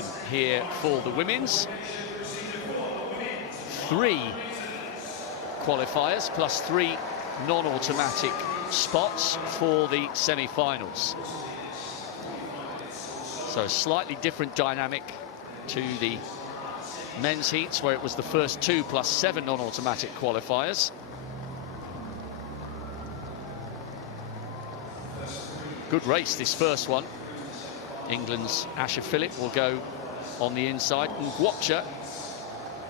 7 here for the women's. 3 qualifiers plus 3 non-automatic spots for the semi-finals. So a slightly different dynamic to the men's heats, where it was the first 2 plus 7 non-automatic qualifiers. Good race, this first one. England's Asha Phillip will go on the inside. Ngwatcha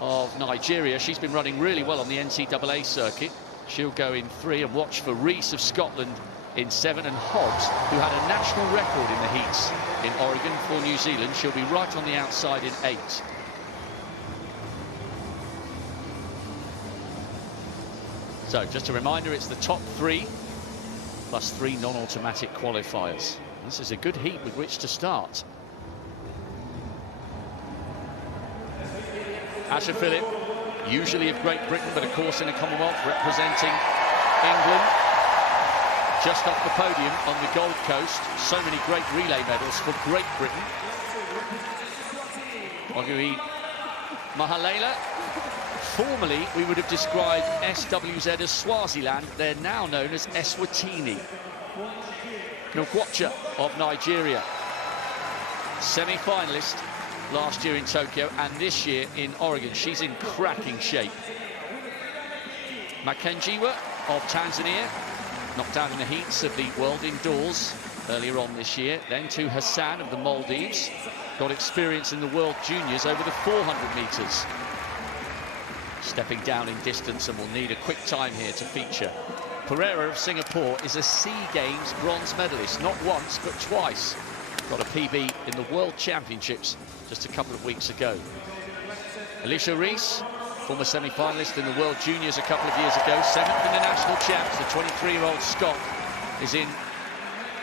of Nigeria, she's been running really well on the NCAA circuit. She'll go in 3, and watch for Rees of Scotland in 7, and Hobbs, who had a national record in the heats in Oregon for New Zealand. She'll be right on the outside in 8. So just a reminder, it's the top 3 plus 3 non-automatic qualifiers. This is a good heat with which to start. Asha Phillip, usually of Great Britain, but of course in a Commonwealth, representing England. Just off the podium on the Gold Coast. So many great relay medals for Great Britain. Ogui Mahalela. Formerly, we would have described SWZ as Swaziland. They're now known as Eswatini. Ngwatcha of Nigeria, semi-finalist last year in Tokyo and this year in Oregon. She's in cracking shape. Makenjiwa of Tanzania, knocked out in the heats of the World Indoors earlier on this year. Then to Hassan of the Maldives, got experience in the World Juniors over the 400 metres. Stepping down in distance and will need a quick time here to feature. Pereira of Singapore is a SEA Games bronze medalist, not once but twice. Got a PB in the World Championships just a couple of weeks ago. Alicia Rees, former semi-finalist in the World Juniors a couple of years ago, 7th in the national champs. The 23-year-old Scot is in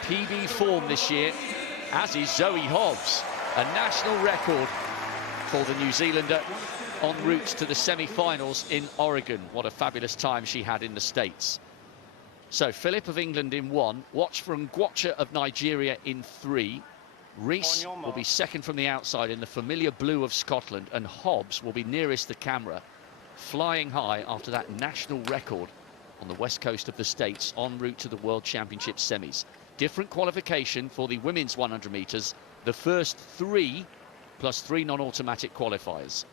PB form this year, as is Zoe Hobbs, a national record for the New Zealander en route to the semi-finals in Oregon. What a fabulous time she had in the States. So Phillip of England in 1, watch for Ngwatcha of Nigeria in 3. Rees will be second from the outside in the familiar blue of Scotland, and Hobbs will be nearest the camera, flying high after that national record on the west coast of the States en route to the World Championship semis. Different qualification for the women's 100 metres, the first 3 plus 3 non-automatic qualifiers.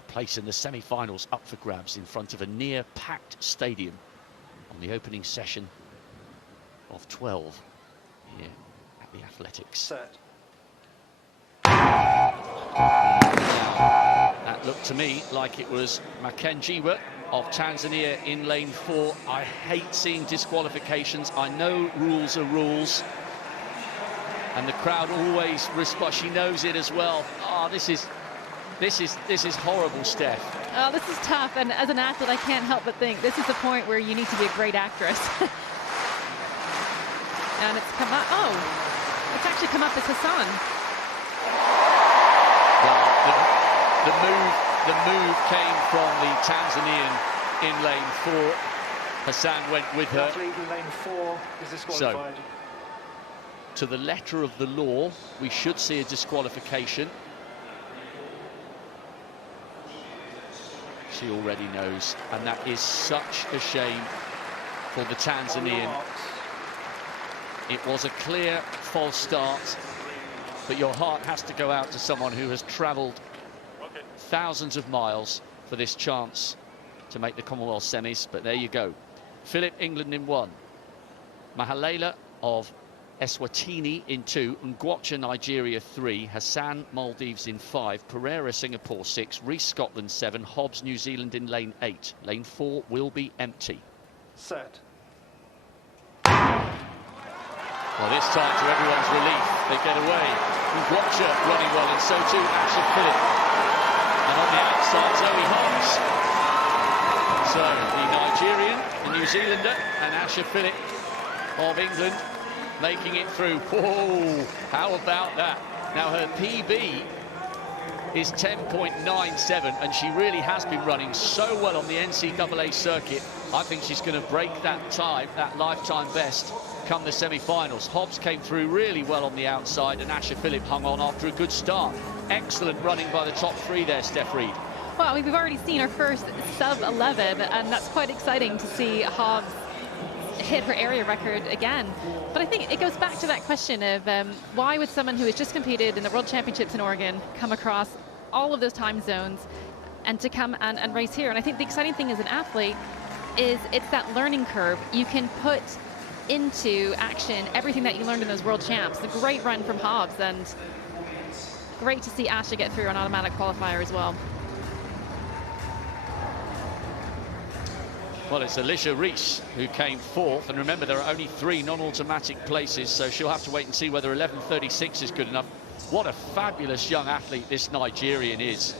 A place in the semi-finals up for grabs in front of a near-packed stadium on the opening session of 12 here at the Athletics. Set. That looked to me like it was Makenjiwa of Tanzania in lane 4. I hate seeing disqualifications. I know rules are rules, and the crowd always responds. She knows it as well. Oh, this is horrible, Steph. Oh, this is tough, and as an athlete, I can't help but think this is the point where you need to be a great actress. And it's come up. Oh, it's actually come up as Hassan. Well, the move came from the Tanzanian in lane 4. Hassan went with her. Lane 4 is disqualified. So, to the letter of the law, we should see a disqualification. She already knows, and that is such a shame for the Tanzanian. It was a clear false start, but your heart has to go out to someone who has travelled thousands of miles for this chance to make the Commonwealth semis. But there you go. Phillip, England in 1. Mahalela of Eswatini in 2, Ngwatcha Nigeria 3, Hassan Maldives in 5, Pereira Singapore 6, Rees Scotland 7, Hobbs New Zealand in lane 8. Lane 4 will be empty. Set. Well, this time, to everyone's relief, they get away. Ngwatcha running well, and so too Asha Phillip. And on the outside, Zoe Hobbs. So the Nigerian, the New Zealander, and Asha Phillip of England making it through. Whoa, how about that? Now her PB is 10.97, and she really has been running so well on the NCAA circuit. I think she's going to break that time, that lifetime best, come the semi-finals. Hobbs came through really well on the outside, and Asher Phillip hung on after a good start. Excellent running by the top three there, Steph Reed. Well, we've already seen our first sub-11, and that's quite exciting to see Hobbs hit her area record again. But I think it goes back to that question of why would someone who has just competed in the World Championships in Oregon come across all of those time zones and to come and race here? And I think the exciting thing as an athlete is it's that learning curve. You can put into action everything that you learned in those World Champs. A great run from Hobbs, and great to see Asha get through an automatic qualifier as well. Well, it's Alicia Reese who came fourth, and remember there are only 3 non-automatic places, so she'll have to wait and see whether 11:36 is good enough. What a fabulous young athlete this Nigerian is.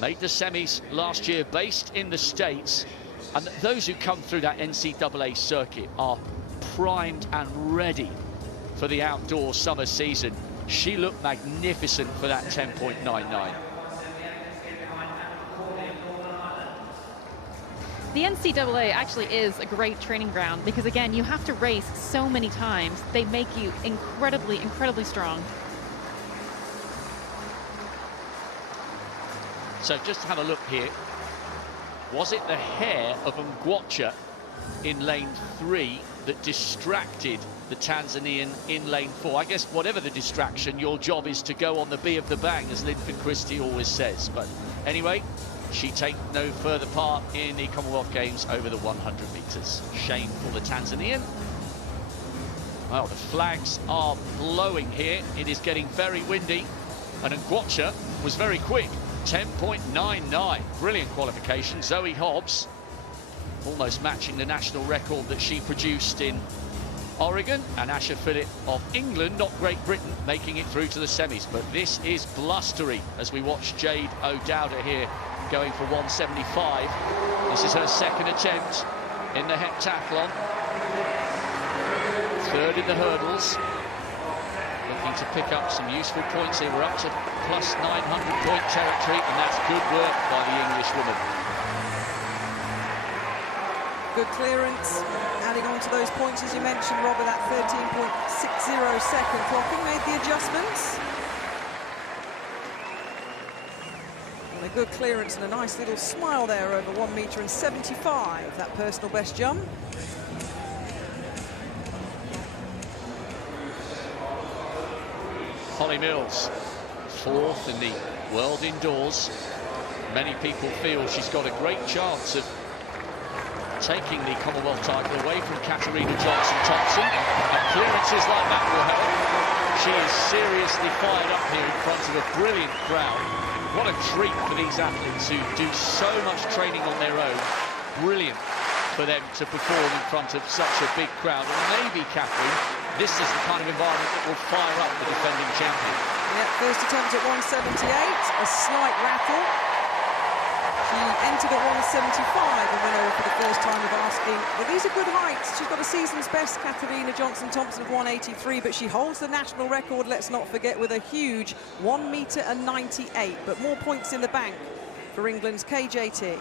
Made the semis last year, based in the States, and those who come through that NCAA circuit are primed and ready for the outdoor summer season. She looked magnificent for that 10.99. The NCAA actually is a great training ground because, again, you have to race so many times. They make you incredibly, incredibly strong. So just to have a look here, was it the hair of Ngwacha in lane 3 that distracted the Tanzanian in lane 4? I guess whatever the distraction, your job is to go on the B of the bang, as Linford Christie always says. But anyway, she takes no further part in the Commonwealth Games over the 100 metres. Shame for the Tanzanian. Well, the flags are blowing here. It is getting very windy, and Ngwacha was very quick. 10.99, brilliant qualification. Zoe Hobbs almost matching the national record that she produced in Oregon, and Asher Phillip of England, not Great Britain, making it through to the semis. But this is blustery as we watch Jade O'Dowda here going for 175. This is her second attempt in the heptathlon. Third in the hurdles. Looking to pick up some useful points here. We're up to plus 900 point territory, and that's good work by the English woman. Good clearance, adding on to those points as you mentioned, Robert. That 13.60 second clocking made the adjustments. And a good clearance and a nice little smile there over 1.75 m, that personal best jump. Holly Mills, fourth in the world indoors. Many people feel she's got a great chance of taking the Commonwealth title away from Katarina Johnson-Thompson. And clearances like that will help. She is seriously fired up here in front of a brilliant crowd. What a treat for these athletes who do so much training on their own. Brilliant for them to perform in front of such a big crowd. And maybe, Catherine, this is the kind of environment that will fire up the defending champion. Yeah, first attempt at 178, a slight rattle. She entered at 175 and went over for the first time of asking. Well, these are good heights. She's got a season's best, Katarina Johnson-Thompson, of 183, but she holds the national record, let's not forget, with a huge 1.98 m. But more points in the bank for England's KJT.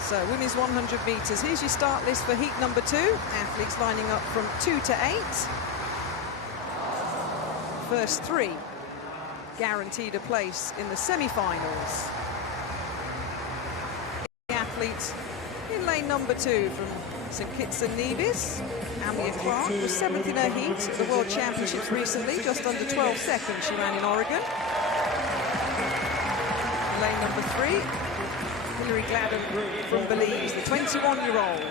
So, women's 100 metres. Here's your start list for heat number 2. Athletes lining up from 2 to 8. First 3 guaranteed a place in the semi-finals. Athletes in lane number 2 from St Kitts and Nevis. Amia Clark was 7th in her heat at the World Championships recently, just under 12 seconds she ran in Oregon. Lane number 3, Hilary Gladden from Belize, the 21-year-old.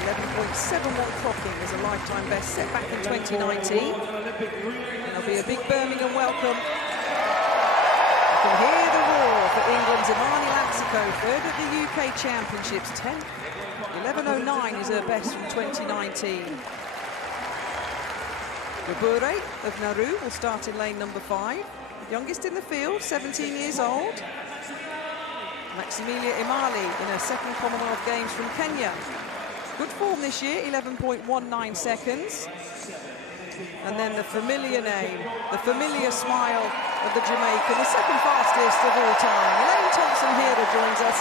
11.71 clocking as a lifetime best set back in 2019. There'll be a big Birmingham welcome. You can hear the roar for England's Imani Lansico, third at the UK Championships. 11.09 is her best from 2019. Gabure of Nauru will start in lane number 5. Youngest in the field, 17 years old. Maximilia Imali in her second Commonwealth Games from Kenya. Good form this year, 11.19 seconds. And then the familiar name, the familiar smile of the Jamaican, the second fastest of all time. Elaine Thompson-Herah joins us.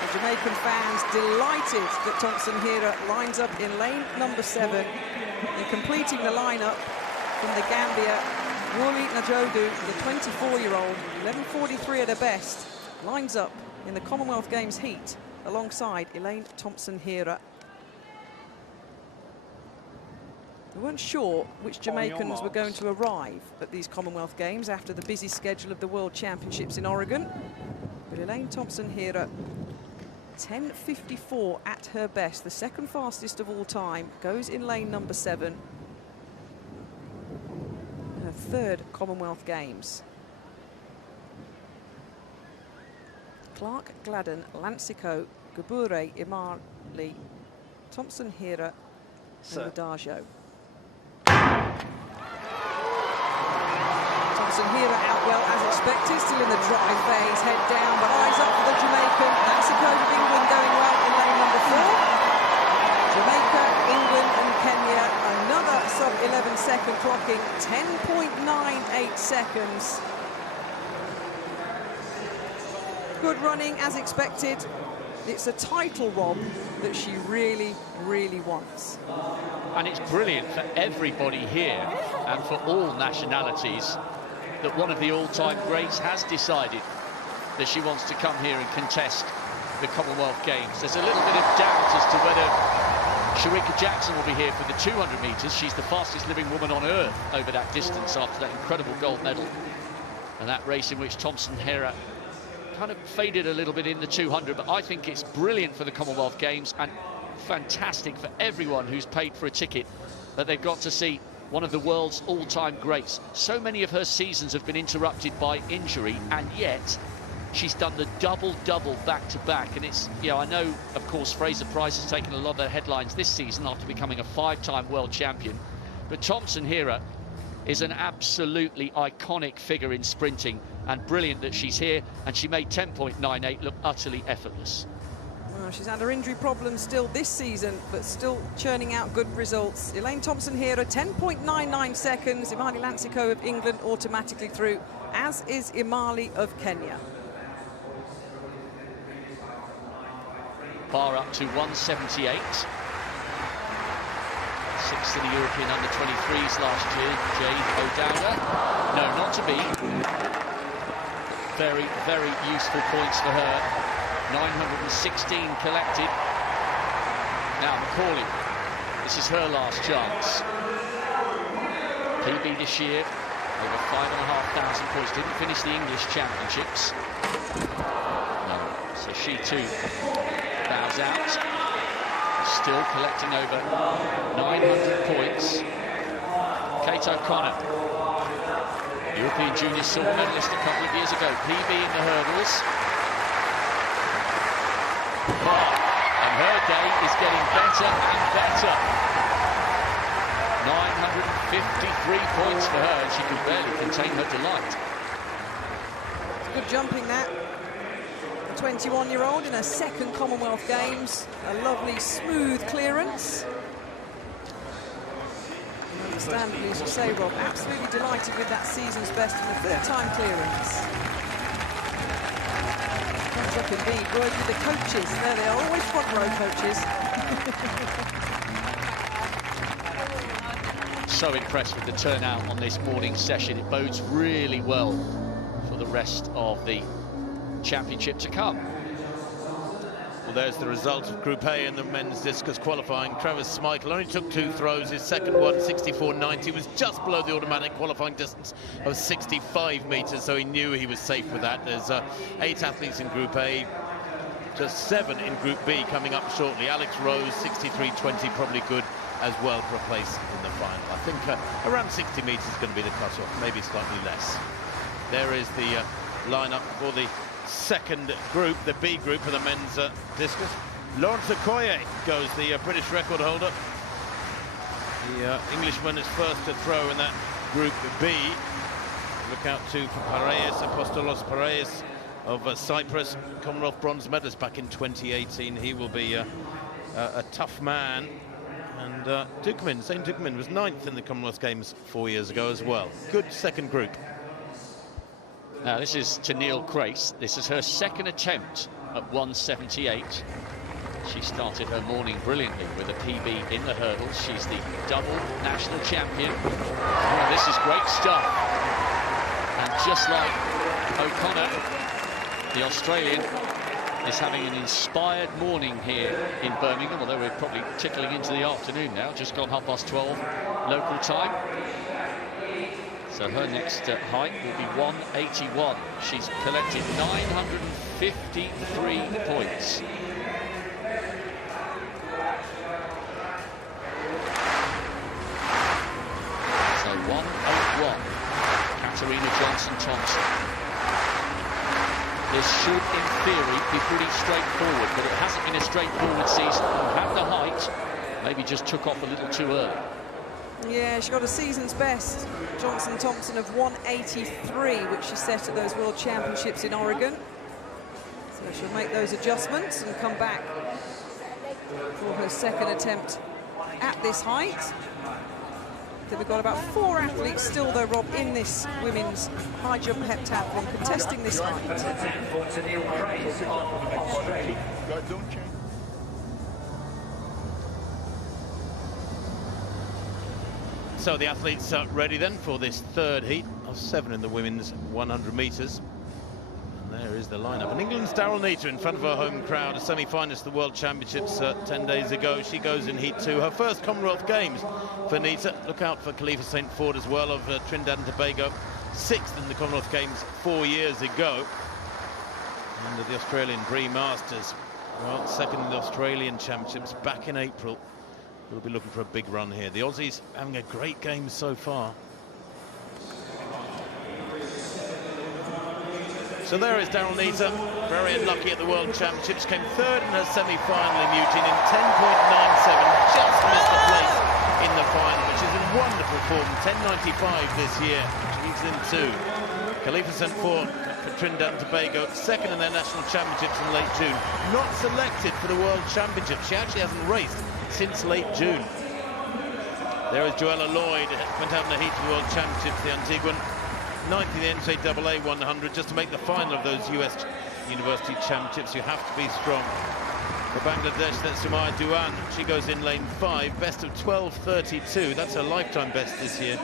The Jamaican fans delighted that Thompson-Herah lines up in lane number 7 and completing the lineup from the Gambia, Wuli Najodu, the 24-year-old, 11:43 at her best, lines up in the Commonwealth Games heat alongside Elaine Thompson-Herah. We weren't sure which Jamaicans were going to arrive at these Commonwealth Games after the busy schedule of the World Championships in Oregon. But Elaine Thompson-Herah, 10:54 at her best, the second fastest of all time, goes in lane number 7. Her third Commonwealth Games. Clark, Gladden, Lancico, Gabure, Imali, Thompson-Herah, and Adajo. Thompson-Herah out well as expected, still in the drive phase, head down, but eyes up for the Jamaican. Lancico of England going well in lane number 4. Jamaica, England and Kenya, another sub-11 second clocking, 10.98 seconds. Good running as expected. It's a title, Rob, that she really, really wants. And it's brilliant for everybody here and for all nationalities that one of the all-time greats has decided that she wants to come here and contest the Commonwealth Games. There's a little bit of doubt as to whether Shericka Jackson will be here for the 200 metres. She's the fastest living woman on earth over that distance after that incredible gold medal. And that race in which Thompson-Herah kind of faded a little bit in the 200, but I think it's brilliant for the Commonwealth Games and fantastic for everyone who's paid for a ticket that they've got to see one of the world's all-time greats. So many of her seasons have been interrupted by injury, and yet she's done the double-double back-to-back. And it's, you know, I know, of course, Fraser-Price has taken a lot of the headlines this season after becoming a 5-time world champion, but Thompson-Herah is an absolutely iconic figure in sprinting, and brilliant that she's here, and she made 10.98 look utterly effortless. Well, she's had her injury problems still this season, but still churning out good results. Elaine Thompson-Herah, 10.99 seconds. Imali Lancico of England automatically through, as is Imali of Kenya. Bar up to 178. Sixth in the European under-23s last year, Jade O'Dowda. No, not to be. Very, very useful points for her. 916 collected. Now McCauley, this is her last chance. PB this year, over 5,500 points. Didn't finish the English Championships. No, so she too bows out. Still collecting over 900 points. Kate O'Connor, European Junior silver medalist a couple of years ago. PB in the hurdles. Oh, and her day is getting better and better. 953 points for her, and she can barely contain her delight. Good jumping that. 21-year-old in her second Commonwealth Games. A lovely smooth clearance. And understandably, as you say, Rob, absolutely delighted with that season's best in the third-time clearance. Comes up indeed, word with the coaches. There they are, always front row coaches. So impressed with the turnout on this morning's session. It bodes really well for the rest of the championship to come. Well, there's the result of Group A in the men's discus qualifying. Travis Smykel only took 2 throws. His second one, 64.90, was just below the automatic qualifying distance of 65 metres, so he knew he was safe with that. There's 8 athletes in Group A, just 7 in Group B coming up shortly. Alex Rose, 63.20, probably good as well for a place in the final. I think around 60 metres is going to be the cut-off, maybe slightly less. There is the lineup for the second group, the B group for the men's discus. Lawrence Okoye goes, the British record holder. The Englishman is first to throw in that Group B. Look out to Pareis, Apostolos Pareis of Cyprus, Commonwealth bronze medalist back in 2018. He will be a tough man And Zane Dukeman was 9th in the Commonwealth Games 4 years ago as well. Good second group. Now this is Tennille Crace. This is her second attempt at 178. She started her morning brilliantly with a PB in the hurdles. She's the double national champion. Oh, this is great stuff. And just like O'Connor, the Australian, is having an inspired morning here in Birmingham, although we're probably tickling into the afternoon now, just gone 12:30 local time. So her next height will be 181. She's collected 953 points. So 181, Katarina Johnson-Thompson. This should, in theory, be pretty straightforward, but it hasn't been a straightforward season. Had the height, maybe just took off a little too early. Yeah, she got a season's best, Johnson-Thompson, of 183, which she set at those World Championships in Oregon. So she'll make those adjustments and come back for her second attempt at this height. So we've got about 4 athletes still, though, Rob, in this women's high jump heptathlon contesting this height. So the athletes are ready then for this third heat of 7 in the women's 100 metres. And there is the lineup. And England's Daryl Neita in front of her home crowd, a semi-finalist at the World Championships 10 days ago. She goes in heat 2, her first Commonwealth Games for Neita. Look out for Khalifa St. Ford as well, of Trinidad and Tobago, 6th in the Commonwealth Games 4 years ago. And the Australian Bree Masters, well, 2nd in the Australian Championships back in April. We'll be looking for a big run here. The Aussies having a great game so far. So there is Daryl Neita, very unlucky at the World Championships, came 3rd in her semi-final in Eugene in 10.97, just missed a place in the final, which is in wonderful form, 10.95 this year, which leads into Khalifa St. Ford for Trinidad and Tobago, 2nd in their national championships in late June, not selected for the World Championships. She actually hasn't raced since late June. There is Joella Lloyd, went out in the heat for the World Championships, the Antiguan, 9th in the NCAA 100. Just to make the final of those US University Championships, you have to be strong. For Bangladesh, that's Sumaya Duan. She goes in lane 5, best of 12.32. That's her lifetime best this year.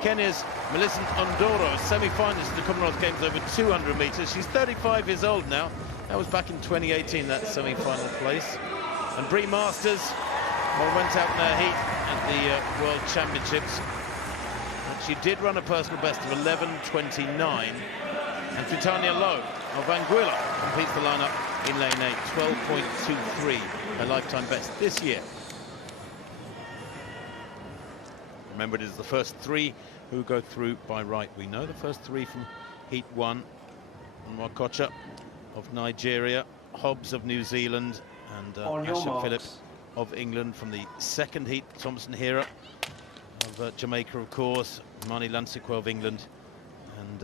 Kenya's Millicent Ondoro, semi-finalist at the Commonwealth Games over 200 metres. She's 35 years old now. That was back in 2018, that semi-final place. And Bree Masters, well, went out in her heat at the World Championships. And she did run a personal best of 11.29. And Titania Lowe of Anguilla completes the lineup in lane 8, 12.23, her lifetime best this year. Remember, it is the first 3 who go through by right. We know the first 3 from heat 1. Nwakocha of Nigeria, Hobbs of New Zealand, and Asher Phillips of England from the 2nd heat. Thompson Hera of Jamaica, of course, Mani Lansikwe of England, and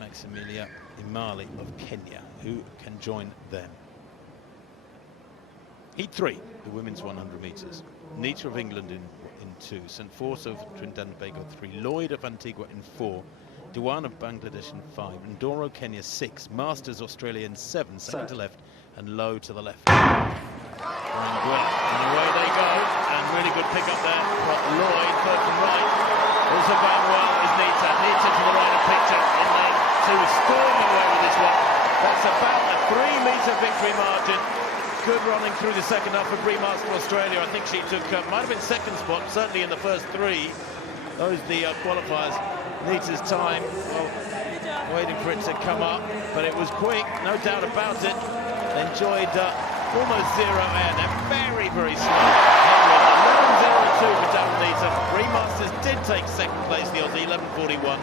Maximilia Imali of Kenya, who can join them. Heat 3, the women's 100 metres. Neita of England in 2, St. Fort of Trinidad and Tobago 3, Lloyd of Antigua in 4, Dewan of Bangladesh in 5, Ndoro Kenya 6, Masters Australia in 7, second to left, and Low to the left. And away they go, and really good pick up there. Got Lloyd, 3rd from right. Also going well is Neita. Neita to the right of picture in lane 2, storming away with this one. That's about a 3-metre victory margin. Good running through the second half for Bree Masters of Australia. I think she took, might have been 2nd spot, certainly in the first 3. Those the qualifiers. Neita's time, well, waiting for it to come up, but it was quick, no doubt about it. Enjoyed almost 0 air. They're very, very slow. 11.02 for Daryl Neita. Bree Masters did take 2nd place, the Aussie, 11.41.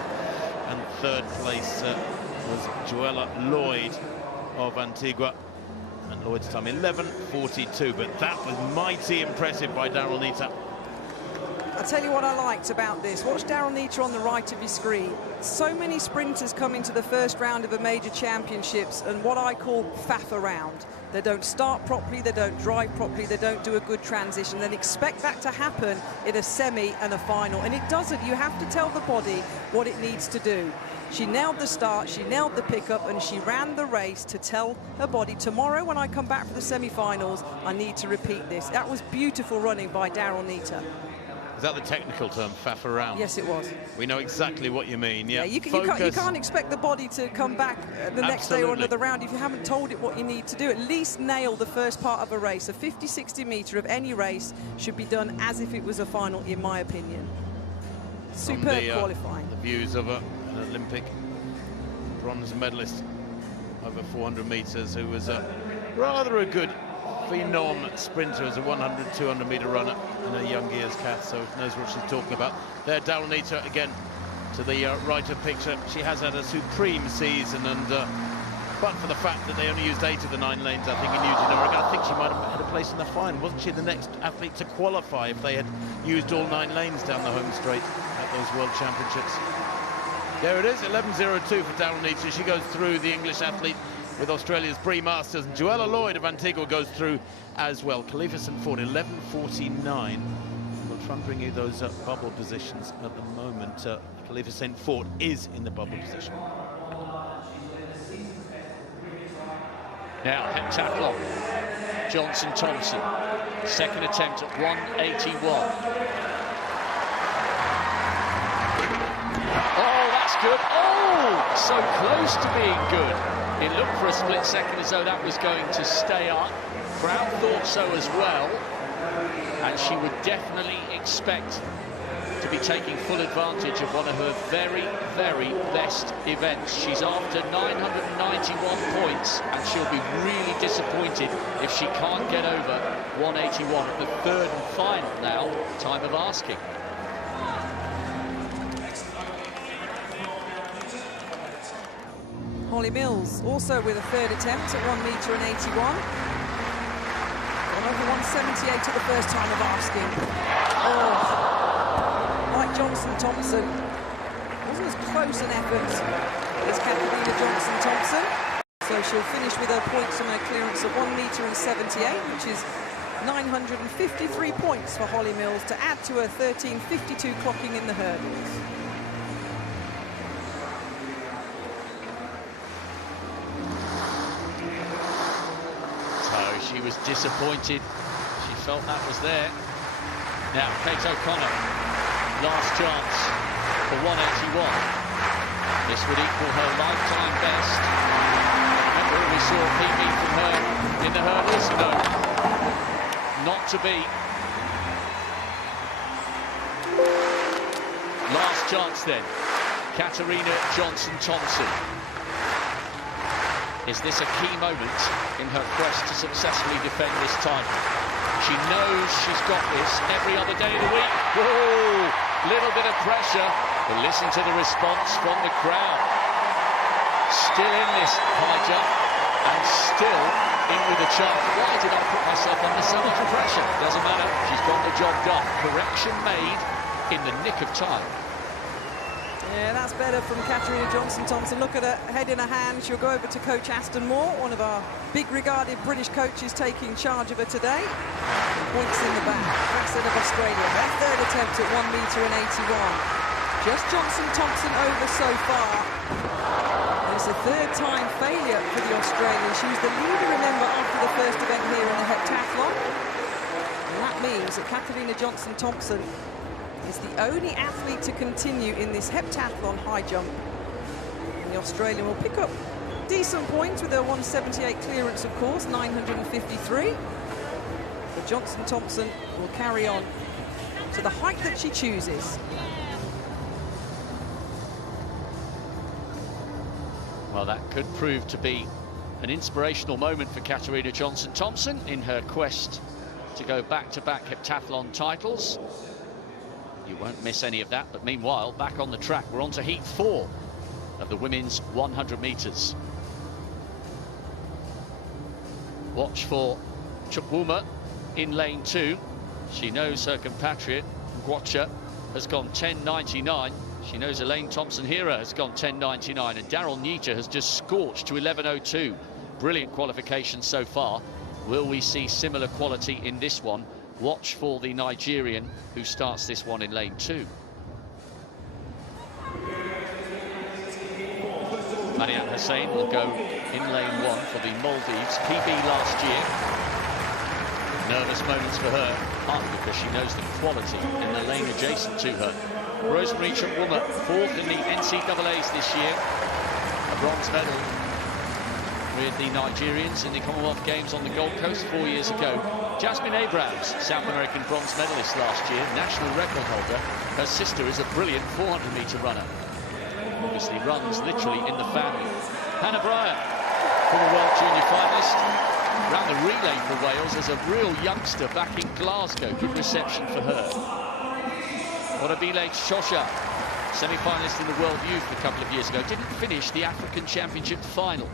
And 3rd place was Joella Lloyd of Antigua. And Lloyd's time 11.42, but that was mighty impressive by Daryl Neita. I'll tell you what I liked about this. Watch Daryl Neita on the right of your screen. So many sprinters come into the first round of a major championships and what I call faff around. They don't start properly, they don't drive properly, they don't do a good transition, then expect that to happen in a semi and a final. And it doesn't. You have to tell the body what it needs to do. She nailed the start, she nailed the pickup, and she ran the race to tell her body, tomorrow when I come back for the semi-finals, I need to repeat this. That was beautiful running by Daryl Nita. Is that the technical term, faff around? Yes, it was. We know exactly what you mean. Yeah, you can't expect the body to come back the next day or another round if you haven't told it what you need to do. At least nail the first part of a race. A 50-60 metre of any race should be done as if it was a final, in my opinion. Superb qualifying. The views of an Olympic bronze medalist over 400 metres, who was rather a good phenom sprinter as a 100, 200 metre runner in her young years, Kath, so knows what she's talking about. There, Daryl Nita again to the right of picture. She has had a supreme season, and but for the fact that they only used 8 of the 9 lanes, I think, in Eugene, Oregon, I think she might have had a place in the final. Wasn't she the next athlete to qualify if they had used all 9 lanes down the home straight at those World Championships? There it is, 11.02 for Daryl Nita. She goes through, the English athlete, with Australia's Bree Masters, and Joella Lloyd of Antigua goes through as well. Khalifa St. Ford, 11.49. We'll try and bring you those bubble positions at the moment. Khalifa St. Ford is in the bubble position. Now, heptathlon, Johnson-Thompson, second attempt at 181. Oh, that's good. Oh, so close to being good. It looked for a split second as though that was going to stay up. Crowd thought so as well. And she would definitely expect to be taking full advantage of one of her very, very best events. She's after 991 points, and she'll be really disappointed if she can't get over 181 at the third and final now, time of asking. Holly Mills also with a third attempt at 1 metre and 81. Gone over 178 at the first time of asking. Oh, like Johnson-Thompson, wasn't as close an effort as Katarina Johnson-Thompson. So she'll finish with her points on her clearance at 1 metre and 78, which is 953 points for Holly Mills to add to her 13.52 clocking in the hurdles. She was disappointed. She felt that was there. Now, Kate O'Connor, last chance for 181. This would equal her lifetime best. Remember, we saw a PB from her in the hurdles. No, not to be. Last chance then. Katarina Johnson-Thompson. Is this a key moment in her quest to successfully defend this title? She knows she's got this every other day of the week. Whoa, little bit of pressure, but listen to the response from the crowd. Still in this high jump, and still in with a chance. Why did I put myself under so much pressure? Doesn't matter, she's got the job done. Correction made in the nick of time. Yeah, that's better from Katarina Johnson-Thompson. Look at her head in her hand. She'll go over to Coach Aston Moore, one of our big-regarded British coaches taking charge of her today. Points in the back. That's of Australia. Their third attempt at 1 metre and 81. Just Johnson-Thompson over so far. It's a third-time failure for the Australians. She was the leader, remember, after the first event here in the heptathlon. And that means that Katarina Johnson-Thompson is the only athlete to continue in this heptathlon high jump. And the Australian will pick up decent points with her 178 clearance, of course, 953. But Johnson-Thompson will carry on to the height that she chooses. Well, that could prove to be an inspirational moment for Katarina Johnson-Thompson in her quest to go back-to-back heptathlon titles. You won't miss any of that, but meanwhile, back on the track, we're on to heat 4 of the women's 100 metres. Watch for Chukwuma in lane 2. She knows her compatriot, Ngwacha, has gone 10.99. She knows Elaine Thompson-Hera has gone 10.99, and Daryl Nita has just scorched to 11.02. brilliant qualification so far. Will we see similar quality in this one? Watch for the Nigerian who starts this one in lane 2. Mariam Hussein will go in lane 1 for the Maldives. PB last year. Nervous moments for her, partly because she knows the quality in the lane adjacent to her. Rosemary Chukwuma, 4th in the NCAAs this year. A bronze medal with the Nigerians in the Commonwealth Games on the Gold Coast 4 years ago. Jasmine Abrams, South American bronze medalist last year, national record holder. Her sister is a brilliant 400-metre runner. Obviously runs literally in the family. Hannah Bryant, former World Junior finalist, ran the relay for Wales as a real youngster back in Glasgow. Good reception for her. Orabile Shosha, semi-finalist in the World Youth a couple of years ago, didn't finish the African Championship final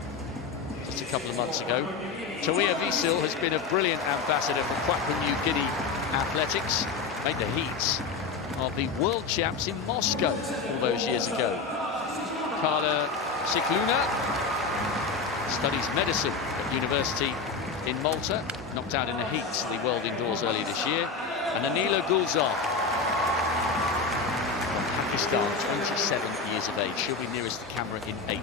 just a couple of months ago. Tawia Visil has been a brilliant ambassador for Papua New Guinea athletics, made the heats of the World Champs in Moscow all those years ago. Carla Cicluna studies medicine at university in Malta, knocked out in the heats of the World Indoors earlier this year. And Anila Gulzar from Pakistan, 27 years of age. She'll be nearest the camera in 8.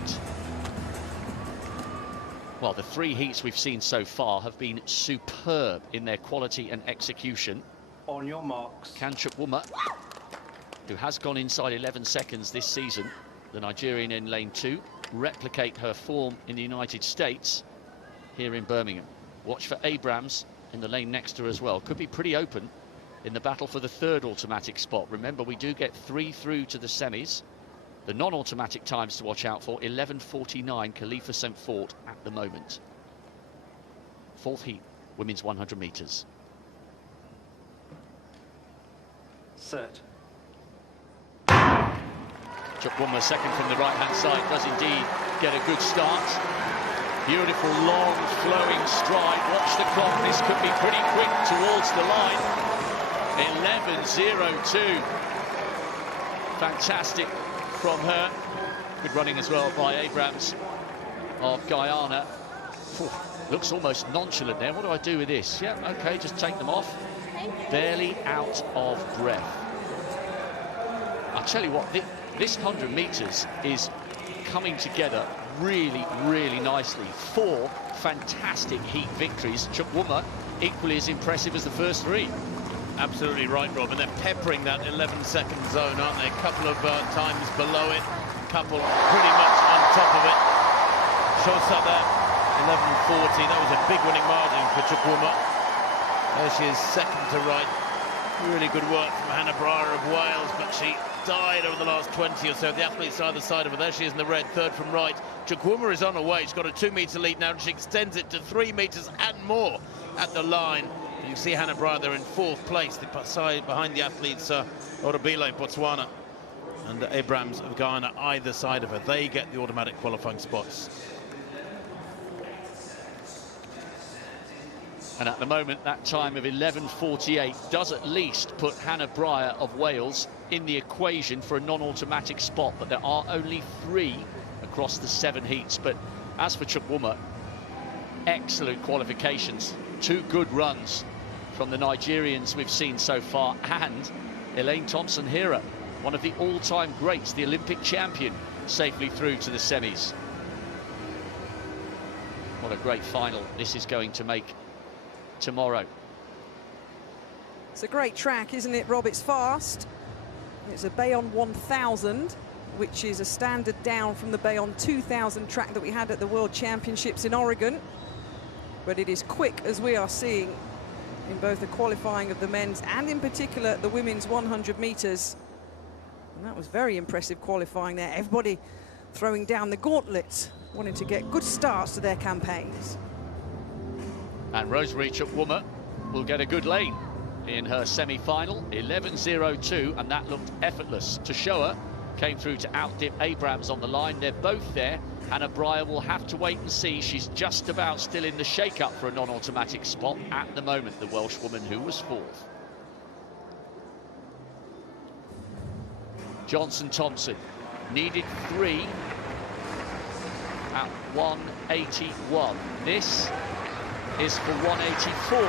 Well, the 3 heats we've seen so far have been superb in their quality and execution. On your marks. Can Chukwuma, who has gone inside 11 seconds this season, the Nigerian in lane 2, replicate her form in the United States here in Birmingham? Watch for Abrams in the lane next to her as well. Could be pretty open in the battle for the 3rd automatic spot. Remember, we do get 3 through to the semis. The non-automatic times to watch out for: 11:49 Khalifa St. Fort at the moment. 4th heat, women's 100 metres. Set. Chukwuma, second from the right-hand side, does indeed get a good start. Beautiful, long, flowing stride. Watch the clock. This could be pretty quick towards the line. 11:02. Fantastic from her. Good running as well by Abrams of Guyana. Looks almost nonchalant there. What do I do with this? Yeah, okay, just take them off. Barely out of breath. I'll tell you what, this 100 metres is coming together really, really nicely. 4 fantastic heat victories. Chukwuma equally as impressive as the first 3. Absolutely right, Rob, and they're peppering that 11-second zone, aren't they? A couple of times below it, a couple pretty much on top of it. Shows up there, 11:40. That was a big winning margin for Chukwuma. There she is, second to right. Really good work from Hannah Bryant of Wales, but she died over the last 20 or so. The athletes either side of her. There she is in the red, 3rd from right. Chukwuma is on her way. She's got a 2-metre lead now, and she extends it to 3 metres and more at the line. You see Hannah Bryant there in 4th place, the side behind the athletes, Orabile, Botswana, and Abrams of Ghana either side of her. They get the automatic qualifying spots. And at the moment, that time of 11:48 does at least put Hannah Bryant of Wales in the equation for a non-automatic spot, but there are only 3 across the 7 heats. But as for Chukwuma, excellent qualifications, 2 good runs from the Nigerians we've seen so far, and Elaine Thompson-Herah, one of the all-time greats, the Olympic champion, safely through to the semis. What a great final this is going to make tomorrow. It's a great track, isn't it, Rob? It's fast. It's a Bayonne 1000, which is a standard down from the Bayonne 2000 track that we had at the World Championships in Oregon. But it is quick, as we are seeing in both the qualifying of the men's and in particular the women's 100 metres. And that was very impressive qualifying there. Everybody throwing down the gauntlet, wanting to get good starts to their campaigns. And Rosemary Chukwuma will get a good lane in her semi-final, 11:02, and that looked effortless. Toshoa came through to outdip Abrams on the line. They're both there. Hannah Bryant will have to wait and see. She's just about still in the shake-up for a non-automatic spot at the moment, the Welsh woman who was 4th. Johnson-Thompson needed 3 at 181. This is for 184.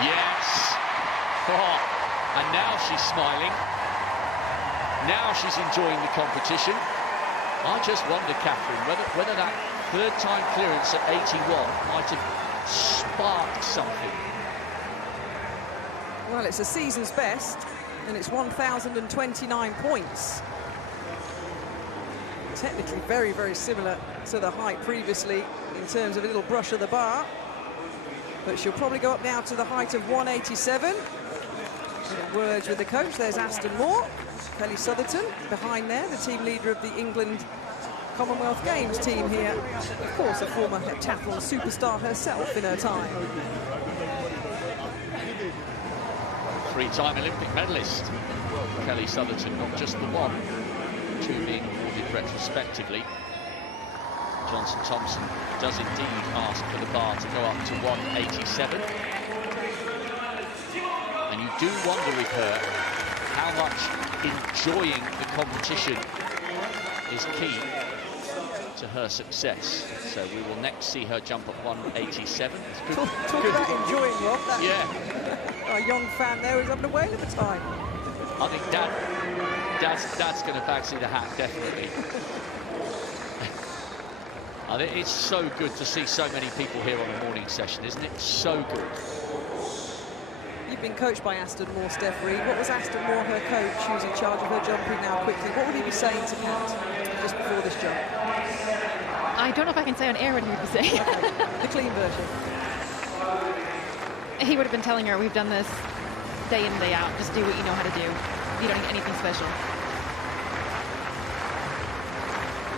Yes. Oh, and now she's smiling. Now she's enjoying the competition. I just wonder, Catherine, whether that third-time clearance at 81 might have sparked something. Well, it's a season's best, and it's 1,029 points. Technically very, very similar to the height previously in terms of a little brush of the bar. But she'll probably go up now to the height of 187. Words with the coach. There's Aston Moore, Kelly Southerton behind there, the team leader of the England Commonwealth Games team here. Of course, a former heptathlon superstar herself in her time. Three-time Olympic medalist, Kelly Southerton, not just the one, two being awarded retrospectively. Johnson Thompson does indeed ask for the bar to go up to 187. And you do wonder with her how much enjoying the competition is key to her success. So we will next see her jump at 187. Talk about enjoying, Rob. Yeah. Our young fan there is having a whale of a time. I think Dad's going to fancy the hat, definitely. I think it's so good to see so many people here on the morning session, isn't it? So good. You've been coached by Aston Moore, Steph Reed. What was Aston Moore, her coach, who's in charge of her jumping now quickly? What would he be saying to Kat just before this jump? I don't know if I can say on air what he would be saying. The clean version. He would have been telling her, we've done this day in, day out. Just do what you know how to do. You don't need anything special.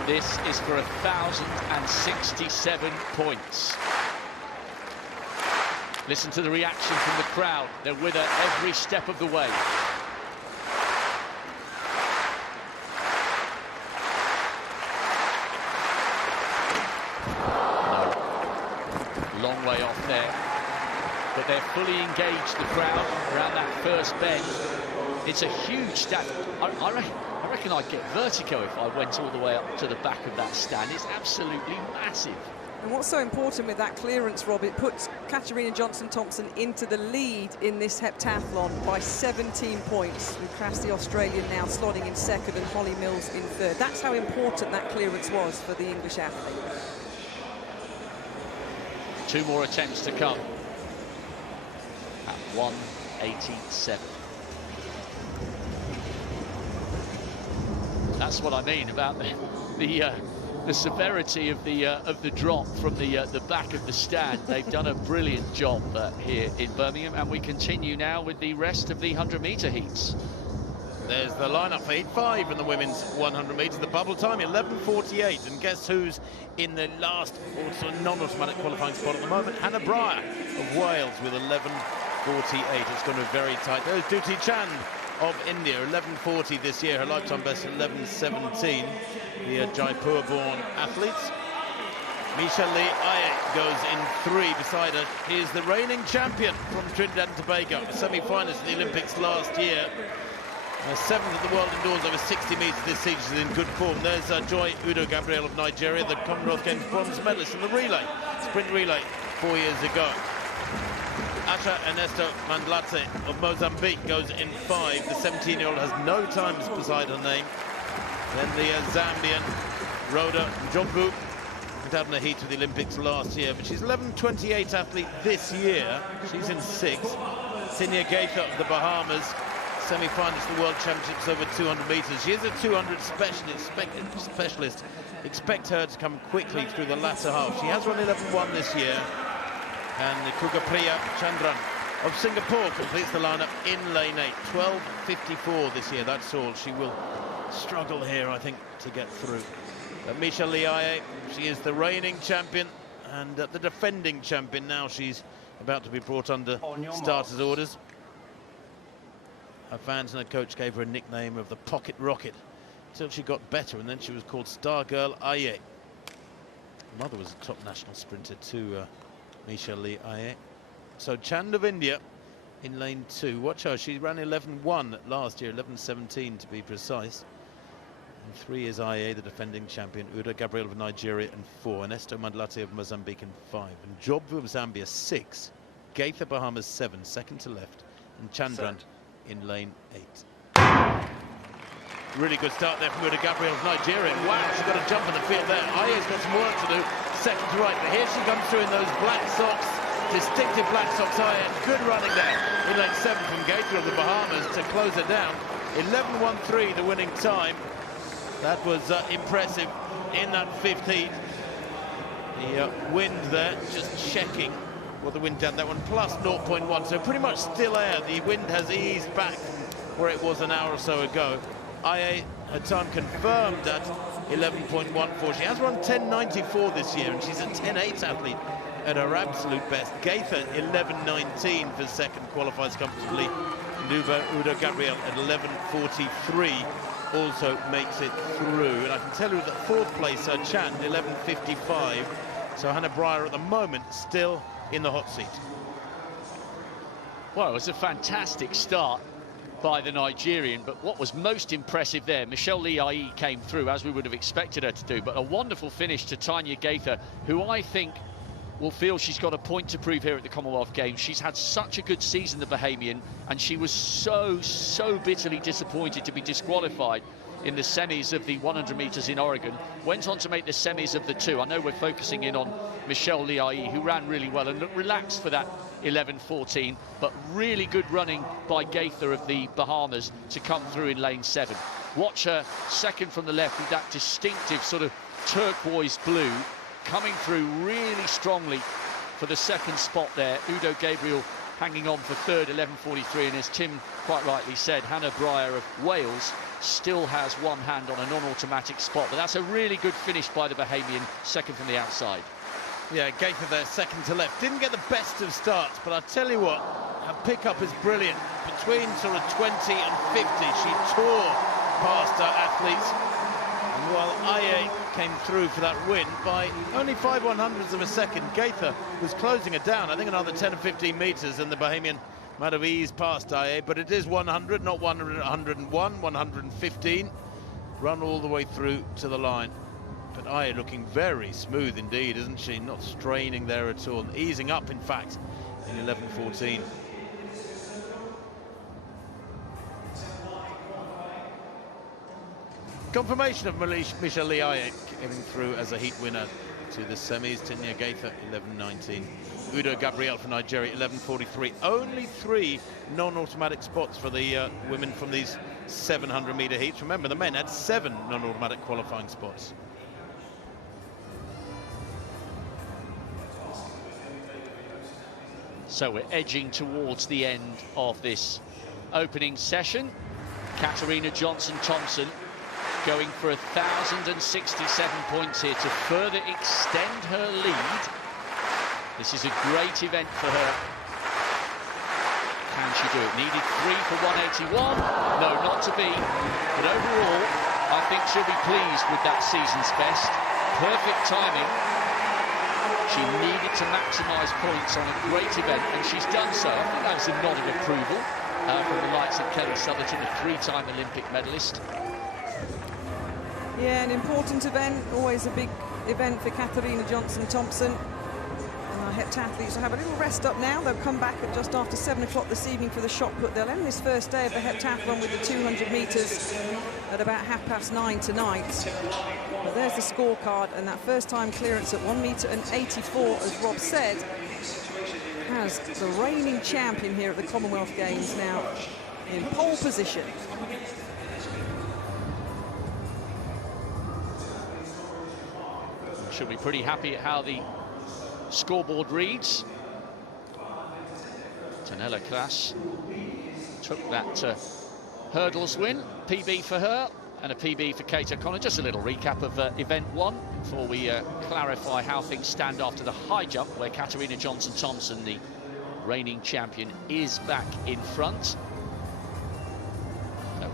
This is for 1,067 points. Listen to the reaction from the crowd. They're with her every step of the way. No. Long way off there. But they're fully engaged, the crowd, around that first bend. It's a huge stand. I reckon I'd get vertigo if I went all the way up to the back of that stand. It's absolutely massive. And what's so important with that clearance, Rob, it puts Katarina Johnson-Thompson into the lead in this heptathlon by 17 points. With Crass, the Australian, now slotting in second and Holly Mills in third. That's how important that clearance was for the English athlete. Two more attempts to come at 187. That's what I mean about the severity of the drop from the back of the stand. They've done a brilliant job here in Birmingham, and we continue now with the rest of the 100-meter heats. There's the lineup for heat 5 in the women's 100 metres. The bubble time 11:48, and guess who's in the last also non-automatic qualifying spot at the moment? Hannah Breyer of Wales with 11:48. It's going to be very tight. There's Duty Chand of India, 11:40 this year. Her lifetime best 11:17. The Jaipur-born athletes. Misha Lee Aye goes in 3 beside her. He is the reigning champion from Trinidad and Tobago, a semi-finalist at the Olympics last year. 7th at the world indoors over 60 metres this season. She's in good form. There's Joy Udo Gabriel of Nigeria, the Commonwealth Games bronze medalist in the relay, sprint relay 4 years ago. Asha Ernesto Mandlatse of Mozambique goes in 5. The 17-year-old has no times beside her name. Then the Zambian Rhoda Njombu went out in the heat of the Olympics last year, but she's 11:28 athlete this year. She's in 6th. Sinia Gaither of the Bahamas, semi-finalist of the World Championships over 200 metres. She is a 200 specialist. Expect her to come quickly through the latter half. She has run 11:1 this year. And Kugapriya Chandran of Singapore completes the lineup in lane 8. 12:54 this year, that's all. She will struggle here, I think, to get through. Misha Lee Aye, she is the reigning champion and the defending champion. Now she's about to be brought under starters' orders. Her fans and her coach gave her a nickname of the Pocket Rocket until she got better, and then she was called Star Girl Aye. Her mother was a top national sprinter too, Misha Lee Aye. So Chand of India in lane 2. Watch her, she ran 11:1 last year, 11:17 to be precise. And 3 is IA, the defending champion. Udo Gabriel of Nigeria in 4. Ernesto Mandlate of Mozambique in 5. And Jobvu of Zambia 6. Gaither Bahamas 7, second to left. And Chandran in lane 8. Really good start there from Udo Gabriel of Nigeria. Wow, she's got a jump in the field there. IA's got some work to do. Second to right, but here she comes through in those black socks. Distinctive black socks. IA, good running there in lane 7 from Gaither of the Bahamas to close her down. 11.13 the winning time. That was impressive in that 5th heat. The wind there, just checking what the wind done. That one plus 0.1, so pretty much still air. The wind has eased back from where it was an hour or so ago. IA, her time confirmed at 11.14. She has run 10.94 this year, and she's a 10.8 athlete at her absolute best. Gaither 11.19 for second, qualifies comfortably. Udo Gabriel at 11.43 also makes it through. And I can tell you that 4th place, Chan, 11.55. So Hannah Breyer at the moment still in the hot seat. Well, it was a fantastic start by the Nigerian, but what was most impressive there, Michelle Lee Ai came through as we would have expected her to do, but a wonderful finish to Tanya Gaither, who I think will feel she's got a point to prove here at the Commonwealth Games. She's had such a good season, the Bahamian, and she was so bitterly disappointed to be disqualified in the semis of the 100 metres in Oregon. Went on to make the semis of the 2. I know we're focusing in on Michelle Lee Ai, who ran really well and looked relaxed for that 11.14, but really good running by Gaither of the Bahamas to come through in lane 7. Watch her second from the left with that distinctive sort of turquoise blue, coming through really strongly for the second spot there. Udo Gabriel hanging on for third, 11.43, and as Tim quite rightly said, Hannah Breyer of Wales still has one hand on a non-automatic spot, but that's a really good finish by the Bahamian, second from the outside. Yeah, Gaither there, second to left. Didn't get the best of starts, but I tell you what, her pickup is brilliant. Between sort of 20 and 50, she tore past her athletes. And while IA came through for that win by only 5/100ths of a second, Gaither was closing it down. I think another 10 or 15 metres, and the Bahamian might have eased past IA, but it is 100, not 100, 101, 115. Run all the way through to the line. But IA looking very smooth indeed, isn't she? Not straining there at all, easing up, in fact, in 11.14. Confirmation of Michelle Lee Ai getting through as a heat winner to the semis. Tanya Gaither, 11.19. Udo Gabriel for Nigeria, 11.43. Only 3 non-automatic spots for the women from these 700-metre heats. Remember, the men had 7 non-automatic qualifying spots. So we're edging towards the end of this opening session. Katarina Johnson-Thompson going for 1,067 points here to further extend her lead. This is a great event for her. Can she do it? Needed 3 for 181. No, not to be. But overall, I think she'll be pleased with that season's best. Perfect timing. She needed to maximise points on a great event, and she's done so. I think that was a nod of approval from the likes of Kelly Sutherton, a 3-time Olympic medalist. Yeah, an important event, always a big event for Katarina Johnson-Thompson. And our heptathletes will have a little rest up now. They'll come back at just after 7 o'clock this evening for the shot put. They'll end this first day of the heptathlon with the 200 metres at about 9:30 tonight. But there's the scorecard, and that first time clearance at 1.84 m, as Rob said, has the reigning champion here at the Commonwealth Games now in pole position. She'll be pretty happy at how the scoreboard reads. Tanella Klaas took that hurdles win, PB for her and a PB for Kate O'Connor. Just a little recap of event 1 before we clarify how things stand after the high jump, where Katarina Johnson-Thompson, the reigning champion, is back in front.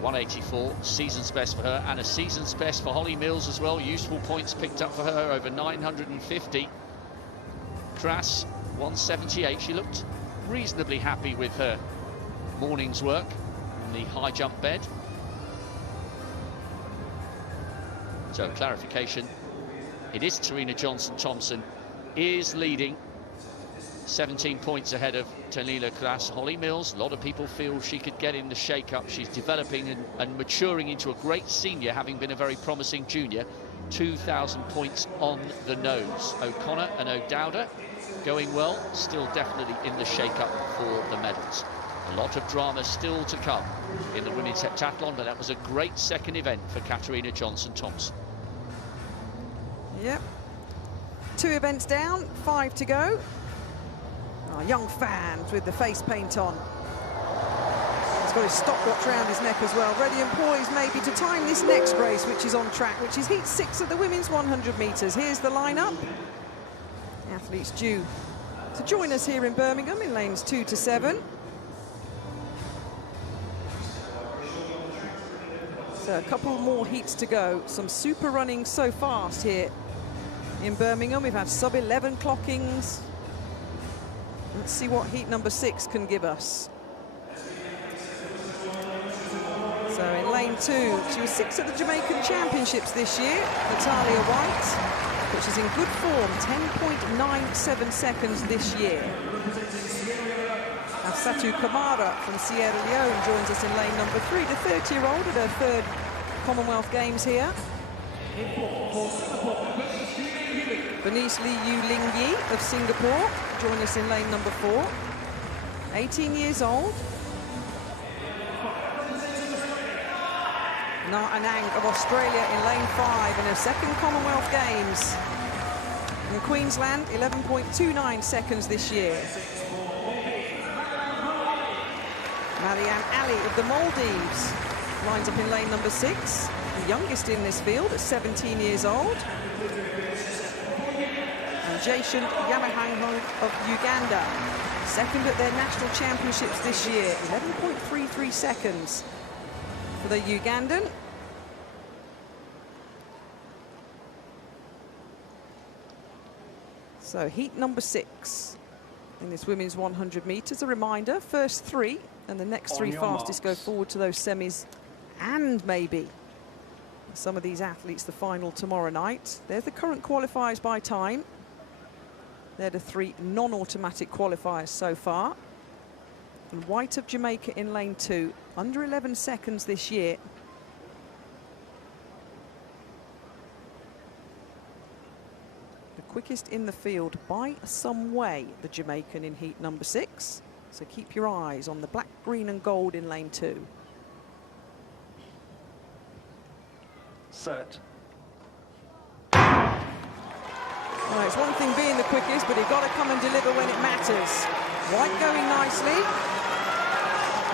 184, season's best for her, and a season's best for Holly Mills as well. Useful points picked up for her, over 950. Klaas, 178. She looked reasonably happy with her morning's work in the high jump bed. So clarification, it is Serena Johnson-Thompson is leading, 17 points ahead of Tanila Kras. Holly Mills, a lot of people feel she could get in the shake-up. She's developing and maturing into a great senior, having been a very promising junior. 2,000 points on the nose. O'Connor and O'Dowda going well, still definitely in the shake-up for the medals. A lot of drama still to come in the women's heptathlon, but that was a great second event for Katarina Johnson-Thompson. Yep. 2 events down, 5 to go. Our young fans with the face paint on. He's got his stopwatch around his neck as well. Ready and poised maybe to time this next race, which is on track, which is heat 6 of the women's 100 metres. Here's the lineup. Athletes due to join us here in Birmingham in lanes 2 to 7. So a couple more heats to go. Some super running so fast here in Birmingham. We've had sub-11 clockings. Let's see what heat number 6 can give us. So in lane 2, she was 6th at the Jamaican Championships this year, Natalia White, but she's in good form, 10.97 seconds this year. Now Satu Kamara from Sierra Leone joins us in lane number 3, the 30-year-old at her 3rd Commonwealth Games here. Bernice Lee Yu Ling Yi of Singapore join us in lane number 4. 18 years old. Na Anang of Australia in lane 5 in her 2nd Commonwealth Games. In Queensland, 11.29 seconds this year. Marianne Ali of the Maldives lines up in lane number 6, the youngest in this field at 17 years old. And Jason Yamahang of Uganda, 2nd at their national championships this year, 11.33 seconds for the Ugandan. So heat number 6 in this women's 100 metres. A reminder, first 3 and the next 3 fastest go forward to those semis, and maybe some of these athletes the final tomorrow night. There's the current qualifiers by time. They're the 3 non-automatic qualifiers so far. And White of Jamaica in lane 2, under 11 seconds this year. The quickest in the field by some way, the Jamaican in heat number 6. So keep your eyes on the black, green and gold in lane 2. Set. Well, it's one thing being the quickest, but you've got to come and deliver when it matters. White going nicely.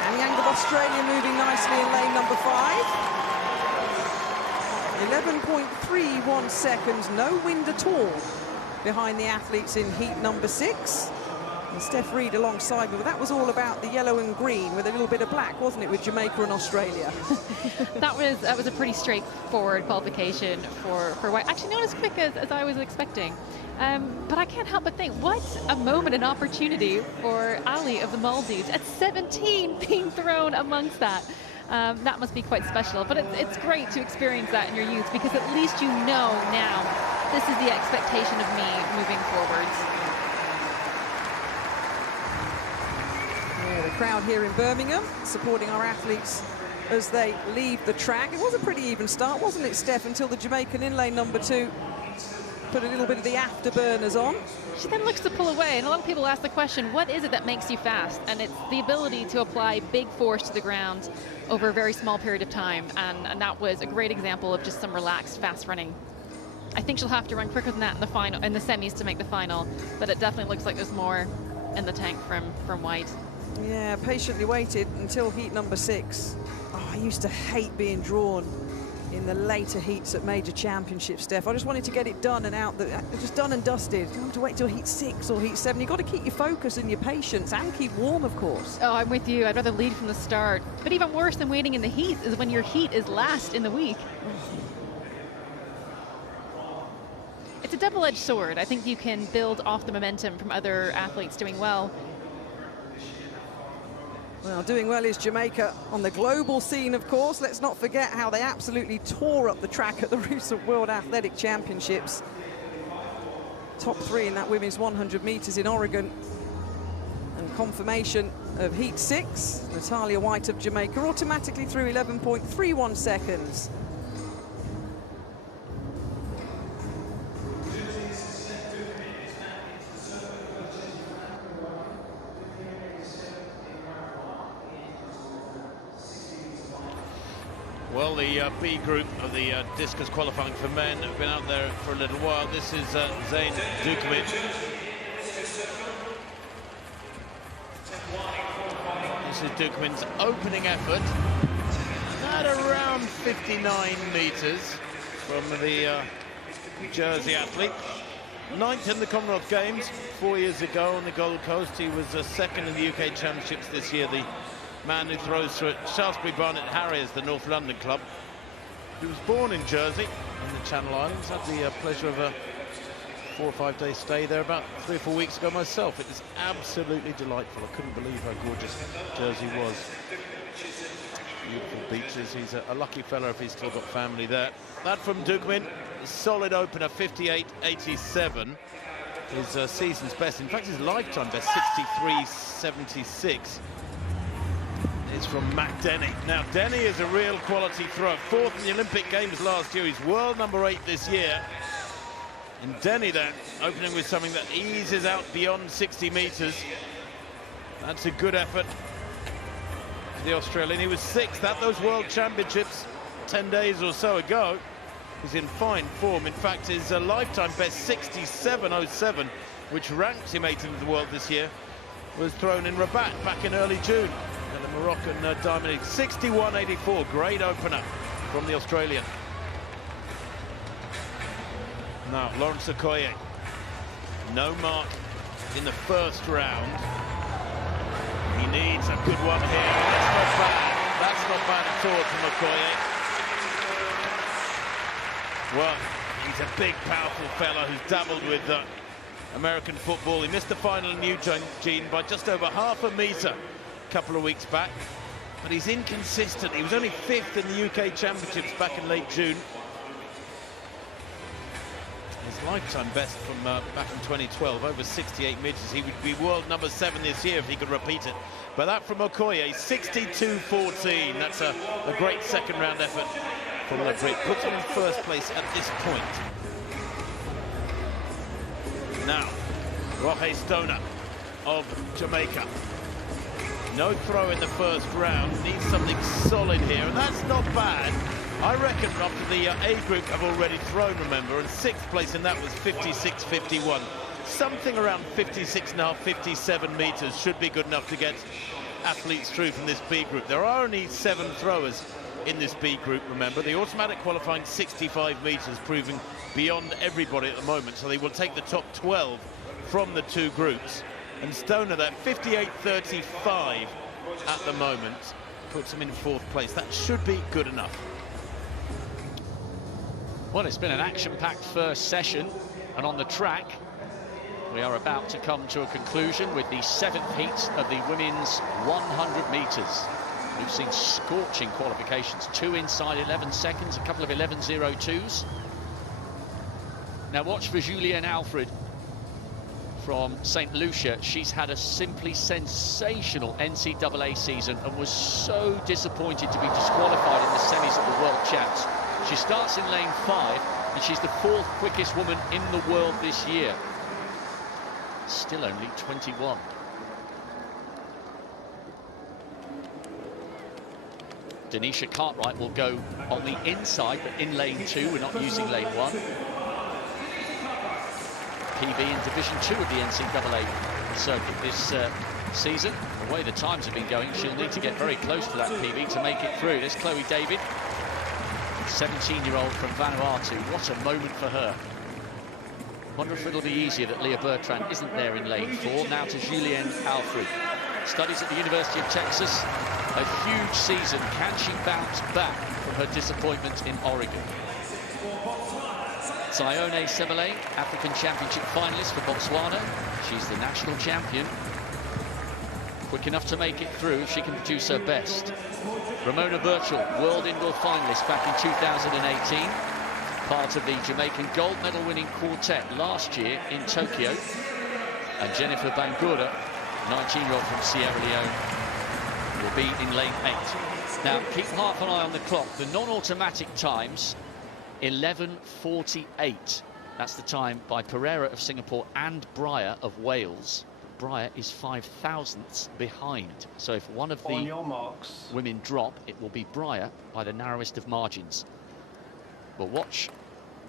And Yang of Australia moving nicely in lane number 5. 11.31 seconds, no wind at all behind the athletes in heat number 6. And Steph Reed alongside me, but that was all about the yellow and green with a little bit of black, wasn't it, with Jamaica and Australia? that was a pretty straightforward qualification for White. Actually, not as quick as I was expecting. But I can't help but think, what a moment and opportunity for Ali of the Maldives at 17 being thrown amongst that. That must be quite special. But it's great to experience that in your youth, because at least you know now this is the expectation of me moving forwards. Yeah, the crowd here in Birmingham supporting our athletes as they leave the track. It was a pretty even start, wasn't it, Steph, until the Jamaican in lane number 2 put a little bit of the afterburners on. She then looks to pull away, and a lot of people ask the question, what is it that makes you fast? And it's the ability to apply big force to the ground over a very small period of time, and that was a great example of just some relaxed, fast running. I think she'll have to run quicker than that in the final, in the semis, to make the final, but it definitely looks like there's more in the tank from White. Yeah, patiently waited until heat number 6. Oh, I used to hate being drawn in the later heats at major championships, Steph. I just wanted to get it done and out, just done and dusted. You don't have to wait till heat 6 or heat 7. You've got to keep your focus and your patience and keep warm, of course. Oh, I'm with you. I'd rather lead from the start. But even worse than waiting in the heat is when your heat is last in the week. It's a double-edged sword. I think you can build off the momentum from other athletes doing well. Well, doing well is Jamaica on the global scene, of course. Let's not forget how they absolutely tore up the track at the recent World Athletic Championships. Top 3 in that women's 100 meters in Oregon. And confirmation of heat 6. Natalia White of Jamaica automatically through 11.31 seconds. Well, the B group of the discus qualifying for men have been out there for a little while. This is Zain Dukman. This is Dukman's opening effort at around 59 meters from the Jersey athlete. 9th in the Commonwealth Games 4 years ago on the Gold Coast. He was second in the UK Championships this year. The man who throws through at Shaftesbury Barnet Harriers, the North London club. He was born in Jersey, in the Channel Islands. Had the pleasure of a 4 or 5 day stay there about 3 or 4 weeks ago myself. It was absolutely delightful. I couldn't believe how gorgeous Jersey was. Beautiful beaches. He's a lucky fella if he's still got family there. That from Dukman, solid opener, 58.87. His season's best, in fact his lifetime best, 63.76. is from Matt Denny. Now, Denny is a real quality thrower. 4th in the Olympic Games last year. He's world number 8 this year. And Denny then, opening with something that eases out beyond 60 meters. That's a good effort for the Australian. He was 6th at those World Championships 10 days or so ago. He's in fine form. In fact, his lifetime best, 67.07, which ranks him 8th in the world this year, was thrown in Rabat back in early June. And the Moroccan Diamond League, 61.84, great opener from the Australian. Now, Lawrence Okoye, no mark in the first round. He needs a good one here. That's not bad. That's not bad at all from Okoye. Well, he's a big, powerful fella who's dabbled with American football. He missed the final in Eugene by just over half a metre a couple of weeks back, but he's inconsistent. He was only 5th in the UK Championships back in late June. His lifetime best from back in 2012, over 68 metres. He would be world number 7 this year if he could repeat it. But that from Okoye, 62.14. That's a great second round effort from the Brit. Puts him in first place at this point. Now, Roge Stoner of Jamaica. No throw in the first round, needs something solid here, and that's not bad. I reckon after the A group have already thrown, remember, and 6th place in that was 56.51. Something around 56.5, 57 meters should be good enough to get athletes through from this B group. There are only 7 throwers in this B group, remember. The automatic qualifying 65 meters, proving beyond everybody at the moment, so they will take the top 12 from the 2 groups. And Stoner there, 58.35 at the moment, puts him in 4th place. That should be good enough. Well, it's been an action-packed first session, and on the track we are about to come to a conclusion with the 7th heat of the women's 100 meters. We've seen scorching qualifications, 2 inside 11 seconds, a couple of 11.02s. Now watch for Julienne Alfred from St. Lucia. She's had a simply sensational NCAA season and was so disappointed to be disqualified in the semis at the World Champs. She starts in lane 5 and she's the 4th quickest woman in the world this year. Still only 21. Denisha Cartwright will go on the inside, but in lane 2. We're not using lane 1. PB in Division 2 of the NCAA circuit this season. The way the times have been going, she'll need to get very close to that PB to make it through. There's Chloe David, 17-year-old from Vanuatu. What a moment for her. Wonder if it'll be easier that Leah Bertrand isn't there in lane 4. Now to Julienne Alfred. Studies at the University of Texas. A huge season. Can she bounce back from her disappointment in Oregon? Zione Sebele, African Championship finalist for Botswana. She's the national champion. quick enough to make it through if she can produce her best. Ramona Birchall, world indoor finalist back in 2018, part of the Jamaican gold medal winning quartet last year in Tokyo. And Jennifer Bangura, 19-year-old from Sierra Leone, will be in lane 8. Now, keep half an eye on the clock. The non-automatic times, 11:48. That's the time by Pereira of Singapore and Breyer of Wales. Breyer is 5 thousandths behind. So if one of the women drop, it will be Breyer by the narrowest of margins. But watch.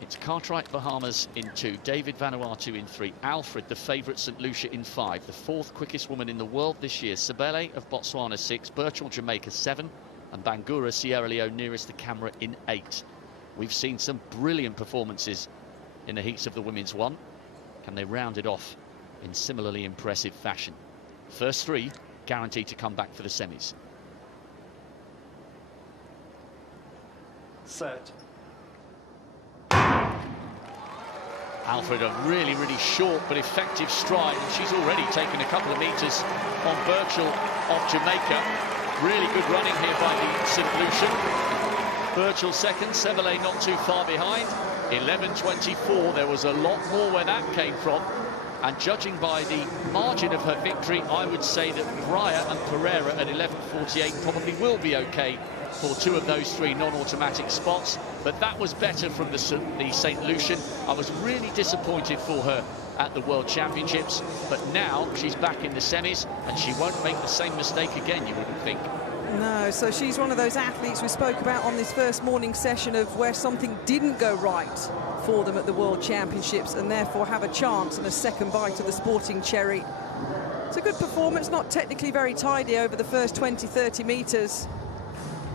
It's Cartwright Bahamas in 2, David Vanuatu in 3, Alfred, the favourite, St. Lucia in 5, the 4th quickest woman in the world this year, Sabele of Botswana 6, Birchall Jamaica 7, and Bangura Sierra Leone nearest the camera in 8. We've seen some brilliant performances in the heats of the women's 1. Can they round it off in similarly impressive fashion? First 3 guaranteed to come back for the semis. Set. Alfred, a really, really short but effective stride, and she's already taken a couple of metres on Birchall of Jamaica. Really good running here by the St. Lucian. Birchall second, Sebele not too far behind. 11:24, there was a lot more where that came from. And judging by the margin of her victory, I would say that Breyer and Pereira at 11:48 probably will be okay for 2 of those 3 non-automatic spots. But that was better from the St. Lucian. I was really disappointed for her at the World Championships, but now she's back in the semis and she won't make the same mistake again, you wouldn't think. No, so she's one of those athletes we spoke about on this first morning session of where something didn't go right for them at the World Championships and therefore have a chance and a second bite of the sporting cherry. It's a good performance, not technically very tidy over the first 20-30 metres,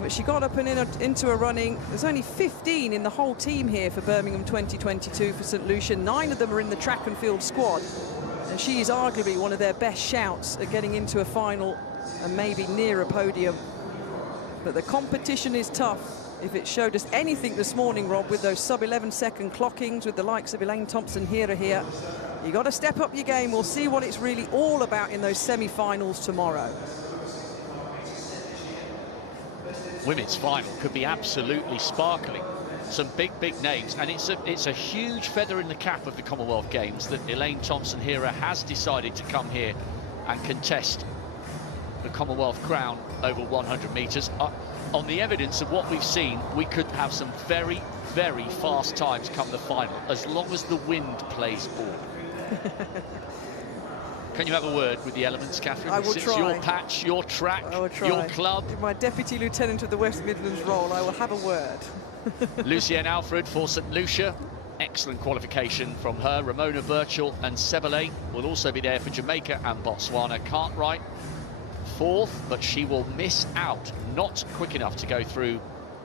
but she got up and into a running. There's only 15 in the whole team here for Birmingham 2022 for St. Lucia. 9 of them are in the track and field squad, and she is arguably one of their best shouts at getting into a final and maybe near a podium. But the competition is tough. If it showed us anything this morning, Rob, with those sub-11 second clockings with the likes of Elaine Thompson-Herah here, you got to step up your game. We'll see what it's really all about in those semi-finals tomorrow. Women's final could be absolutely sparkling. Some big names, and it's a huge feather in the cap of the Commonwealth Games that Elaine Thompson-Herah has decided to come here and contest the Commonwealth crown over 100 metres. On the evidence of what we've seen, we could have some very, very fast times come the final, as long as the wind plays ball. Can you have a word with the elements, Catherine? I will Since try. your patch, your track, your club. In my Deputy Lieutenant of the West Midlands role, I will have a word. Lucienne Alfred for St. Lucia. Excellent qualification from her. Ramona Birchall and Sebele will also be there for Jamaica and Botswana. Cartwright 4th, but she will miss out. Not quick enough to go through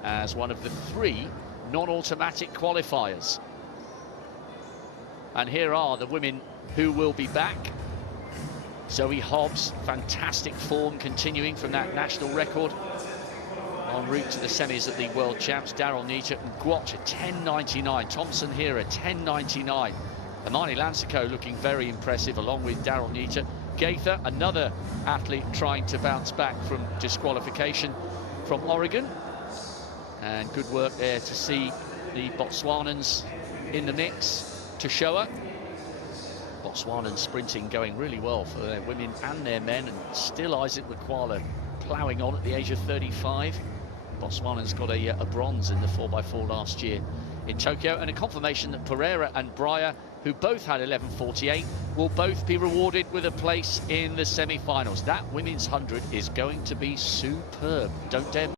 as one of the 3 non-automatic qualifiers. And here are the women who will be back. Zoe Hobbs, fantastic form continuing from that national record. En route to the semis at the World Champs. Daryl Neater and Gwatch at 10.99. Thompson-Herah 10.99. Amani Lansico looking very impressive along with Daryl Neater. Gaither, another athlete trying to bounce back from disqualification from Oregon. And good work there to see the Botswanans in the mix. Toshoa. Botswanan sprinting going really well for their women and their men, and still Isaac Lekwala ploughing on at the age of 35. Botswanan's got a bronze in the 4x4 last year in Tokyo, and a confirmation that Pereira and Breyer, who both had 11:48, will both be rewarded with a place in the semi-finals. That women's 100 is going to be superb. Don't dare